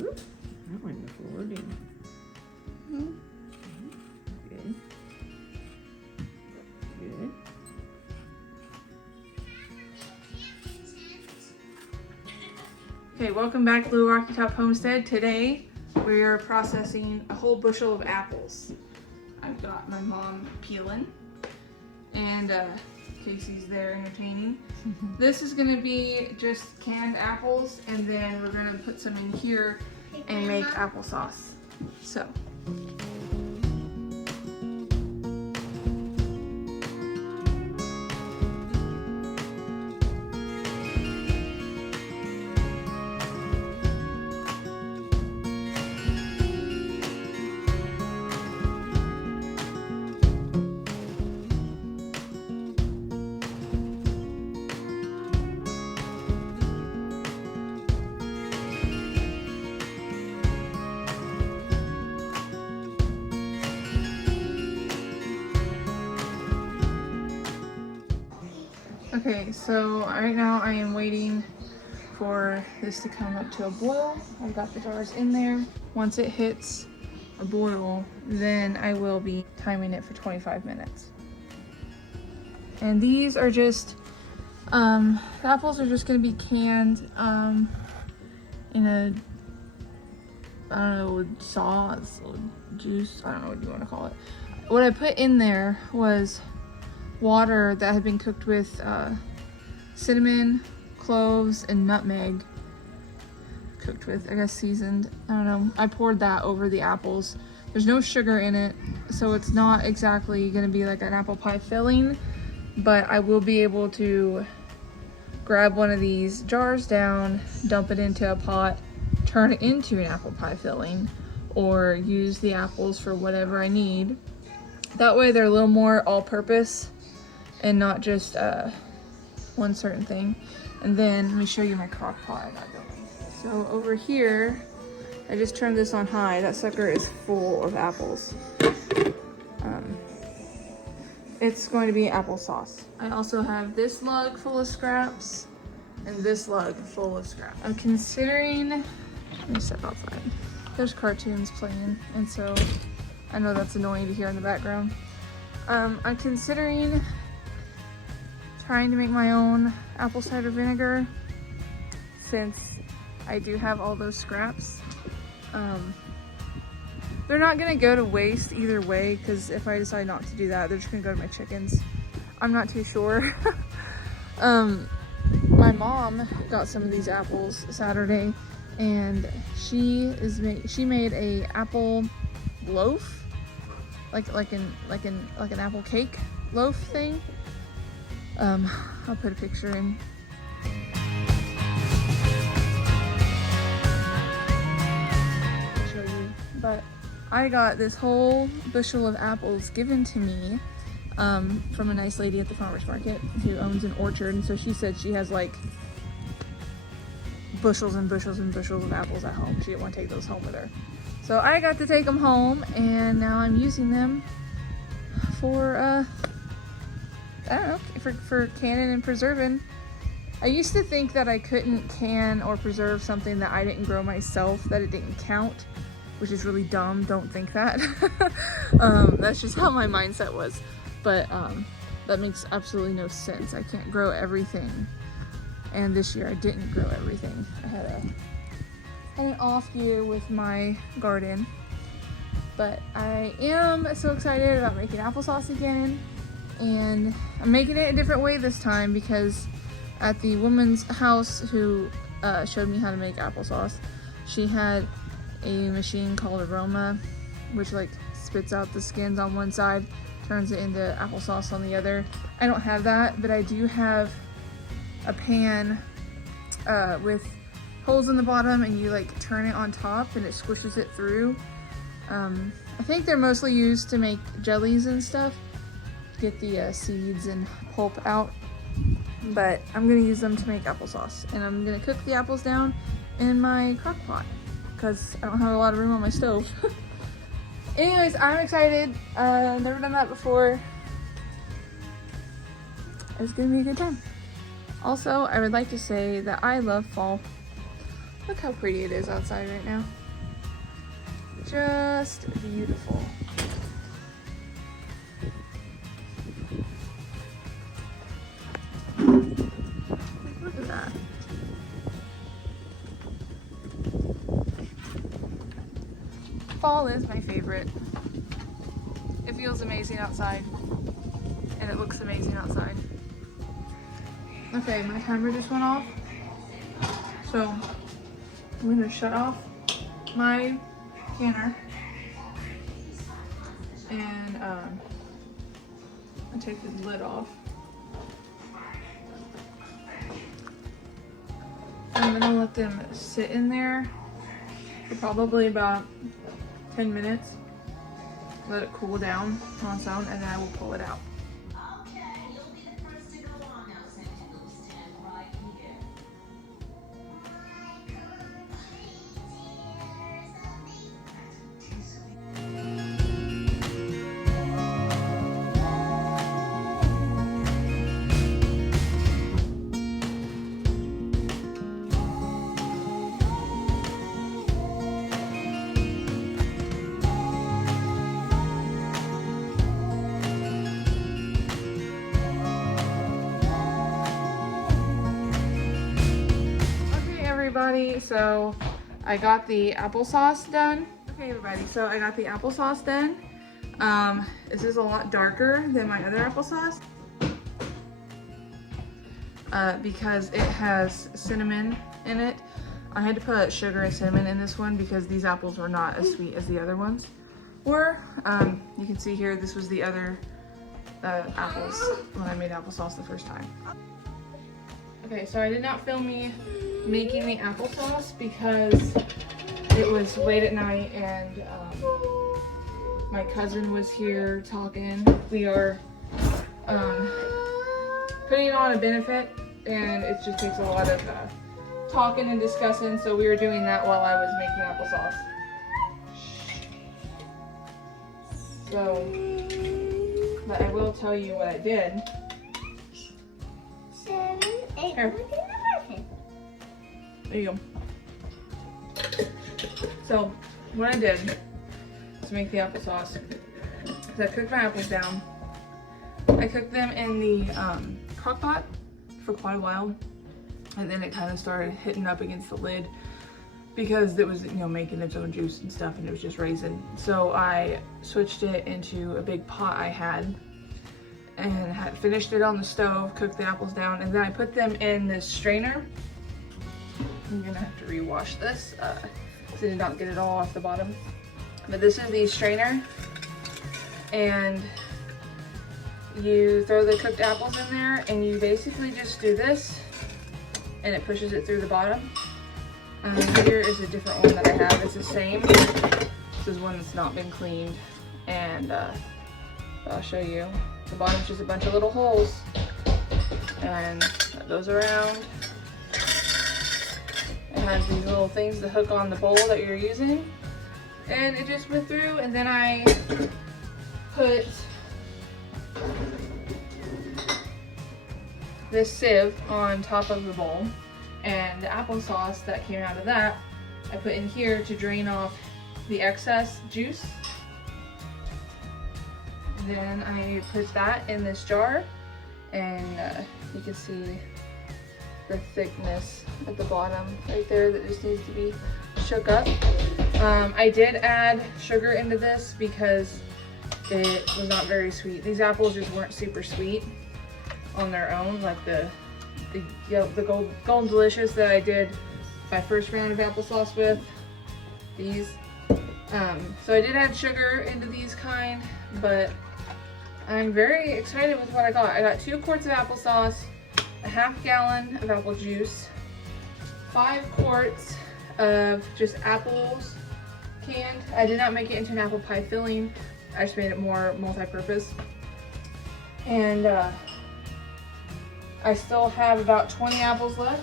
Oop, that went forward, didn't it? Mm-hmm. Good. Good. Okay, welcome back to Little Rocky Top Homestead. Today we are processing a whole bushel of apples. I've got my mom peeling, and Casey's there entertaining. This is gonna be just canned apples, and then we're gonna put some in here and make applesauce. So. Okay, so right now I am waiting for this to come up to a boil. I've got the jars in there. Once it hits a boil, then I will be timing it for 25 minutes. And these are just, the apples are just gonna be canned in a, I don't know, sauce or juice, I don't know what you want to call it. What I put in there was water that had been cooked with cinnamon, cloves, and nutmeg. Cooked with, I guess, seasoned. I don't know. I poured that over the apples. There's no sugar in it, so it's not exactly gonna be like an apple pie filling, but I will be able to grab one of these jars down, dump it into a pot, turn it into an apple pie filling, or use the apples for whatever I need. That way they're a little more all-purpose and not just one certain thing. And then let me show you my crock pot I got going. So over here, I just turned this on high. That sucker is full of apples. It's going to be applesauce. I also have this lug full of scraps and this lug full of scraps. I'm considering, let me step outside. There's cartoons playing, and so I know that's annoying to hear in the background. I'm considering trying to make my own apple cider vinegar since I do have all those scraps. They're not gonna go to waste either way, because if I decide not to do that, they're just gonna go to my chickens. I'm not too sure. My mom got some of these apples Saturday, and she made a apple loaf, like an apple cake loaf thing. I'll put a picture in. I'll show you. But I got this whole bushel of apples given to me from a nice lady at the farmer's market who owns an orchard, and so she said she has like bushels and bushels and bushels of apples at home. She didn't want to take those home with her. So I got to take them home, and now I'm using them for, I don't know, for canning and preserving. I used to think that I couldn't can or preserve something that I didn't grow myself, that it didn't count, which is really dumb. Don't think that. That's just how my mindset was. But that makes absolutely no sense. I can't grow everything. And this year I didn't grow everything. I had an off year with my garden. But I am so excited about making applesauce again. And I'm making it a different way this time, because at the woman's house who showed me how to make applesauce, she had a machine called Aroma, which like spits out the skins on one side, turns it into applesauce on the other. I don't have that, but I do have a pan with holes in the bottom, and you like turn it on top and it squishes it through. I think they're mostly used to make jellies and stuff, get the seeds and pulp out, but I'm gonna use them to make applesauce, and I'm gonna cook the apples down in my crock pot because I don't have a lot of room on my stove. Anyways, I'm excited. Never done that before. It's gonna be a good time. Also, I would like to say that I love fall. Look how pretty it is outside right now. Just beautiful. Look at that. Fall is my favorite. It feels amazing outside, and it looks amazing outside. Okay, my timer just went off, so I'm gonna shut off my canner and I'll take the lid off. I'm gonna let them sit in there for probably about 10 minutes. Let it cool down on its own, and then I will pull it out. Everybody, so I got the applesauce done. Okay everybody, so I got the applesauce done. This is a lot darker than my other applesauce because it has cinnamon in it. I had to put sugar and cinnamon in this one because these apples were not as sweet as the other ones were. You can see here, this was the other apples when I made applesauce the first time. Okay, so I did not film me making the applesauce because it was late at night and my cousin was here talking. We are putting on a benefit and it just takes a lot of talking and discussing, so we were doing that while I was making applesauce. So, but I will tell you what I did. 7, 8, Here. There you go. So what I did to make the applesauce is I cooked my apples down. I cooked them in the crock pot for quite a while, and then it kind of started hitting up against the lid because it was, you know, making its own juice and stuff, and it was just raising. So I switched it into a big pot I had and had finished it on the stove, cooked the apples down, and then I put them in this strainer. I'm gonna have to rewash this because I did not get it all off the bottom. But this is the strainer, and you throw the cooked apples in there and you basically just do this and it pushes it through the bottom. Here is a different one that I have. It's the same. This is one that's not been cleaned, and I'll show you. The bottom's just a bunch of little holes, and that goes around. It has these little things to hook on the bowl that you're using, and it just went through. And then I put this sieve on top of the bowl, and the applesauce that came out of that I put in here to drain off the excess juice. Then I put that in this jar, and you can see the thickness at the bottom right there that just needs to be shook up. I did add sugar into this because it was not very sweet. These apples just weren't super sweet on their own, like the Golden Delicious that I did my first round of applesauce with. These. So I did add sugar into these kind, but I'm very excited with what I got. I got 2 quarts of applesauce, a ½ gallon of apple juice, 5 quarts of just apples canned. I did not make it into an apple pie filling. I just made it more multi-purpose. And I still have about 20 apples left.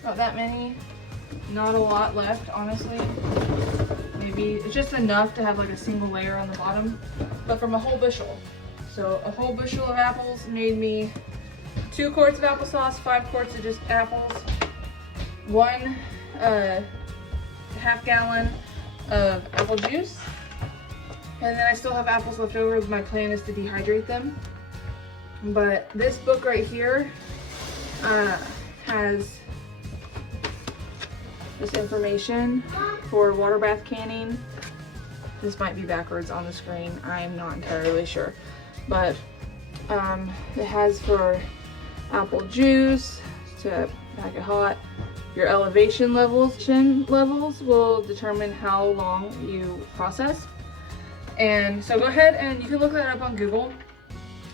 About that many. Not a lot left, honestly. Maybe maybe it's just enough to have like a single layer on the bottom, but from a whole bushel. So a whole bushel of apples made me 2 quarts of applesauce, 5 quarts of just apples, 1 half gallon of apple juice, and then I still have apples left over. My plan is to dehydrate them. But this book right here has this information for water bath canning. This might be backwards on the screen, I'm not entirely sure, but it has for apple juice to pack it hot. Your elevation levels will determine how long you process. And so go ahead and you can look that up on Google.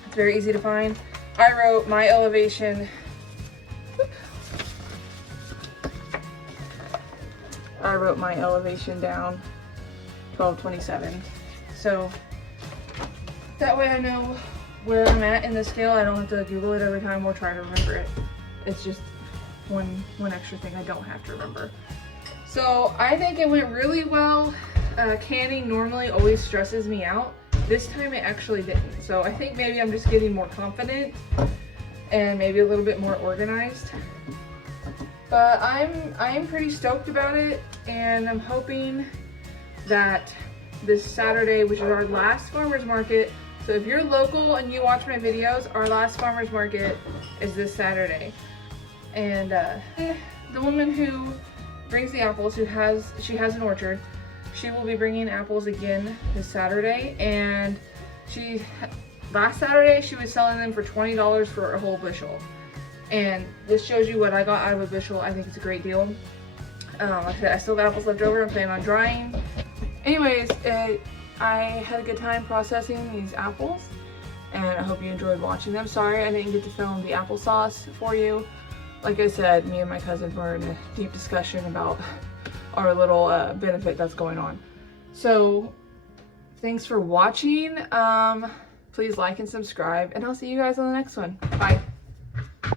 It's very easy to find. I wrote my elevation. I wrote my elevation down, 1227. So that way I know where I'm at in the scale. I don't have to Google it every time or try to remember it. It's just one extra thing I don't have to remember. So I think it went really well. Canning normally always stresses me out. This time it actually didn't. So I think maybe I'm just getting more confident and maybe a little bit more organized. But I'm pretty stoked about it, and I'm hoping that this Saturday, which is our last farmers market, so if you're local and you watch my videos, our last farmers market is this Saturday. And the woman who brings the apples, she has an orchard, she will be bringing apples again this Saturday. And last Saturday she was selling them for $20 for a whole bushel. And this shows you what I got out of a bushel. I think it's a great deal. Like I said, I still have apples left over. I'm planning on drying. Anyways, I had a good time processing these apples, and I hope you enjoyed watching them. Sorry I didn't get to film the applesauce for you. Like I said, me and my cousin were in a deep discussion about our little benefit that's going on. So thanks for watching. Please like and subscribe, and I'll see you guys on the next one. Bye.